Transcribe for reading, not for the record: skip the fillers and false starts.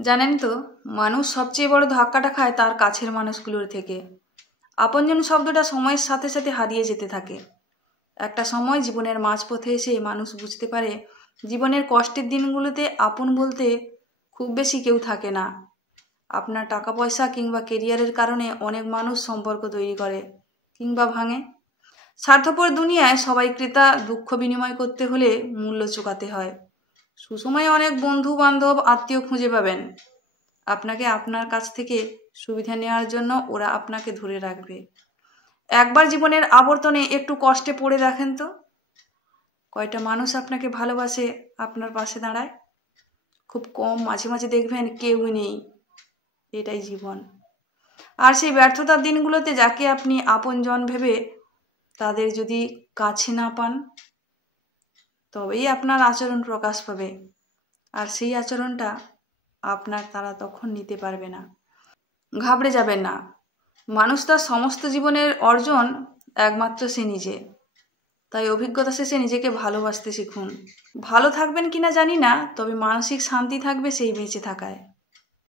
জানেন তো, মানুষ সবচেয়ে বড় ধাক্কাটা খায় তার কাছের মানুষগুলোর থেকে। আপনজন শব্দটা সময়ের সাথে সাথে হারিয়ে যেতে থাকে। একটা সময় জীবনের মাঝপথে এসে মানুষ বুঝতে পারে জীবনের কষ্টের দিনগুলোতে আপন বলতে খুব বেশি কেউ থাকে না। আপনার টাকা পয়সা কিংবা কেরিয়ারের কারণে অনেক মানুষ সম্পর্ক তৈরি করে কিংবা ভাঙে। স্বার্থপর দুনিয়ায় সবাই ক্রেতা, দুঃখ বিনিময় করতে হলে মূল্য চুকাতে হয়। সুসময়ে অনেক বন্ধু বান্ধব আত্মীয় খুঁজে পাবেন, আপনাকে আপনার কাছ থেকে সুবিধা নেওয়ার জন্য ওরা আপনাকে ধরে রাখবে। একবার জীবনের আবর্তনে একটু কষ্টে পড়ে দেখেন তো, কয়টা মানুষ আপনাকে ভালোবাসে, আপনার পাশে দাঁড়ায়। খুব কম, মাঝে মাঝে দেখবেন কেউই নেই। এটাই জীবন। আর সেই ব্যর্থতার দিনগুলোতে যাকে আপনি আপনজন ভেবে তাদের যদি কাছে না পান, তবেই আপনার আচরণ প্রকাশ পাবে। আর সেই আচরণটা আপনার তারা তখন নিতে পারবে না। ঘাবড়ে যাবেন না। মানুষ তার সমস্ত জীবনের অর্জন একমাত্র সে নিজে। তাই অভিজ্ঞতা শেষে নিজেকে ভালোবাসতে শিখুন। ভালো থাকবেন কিনা জানি না, তবে মানসিক শান্তি থাকবে সেই বেঁচে থাকায়।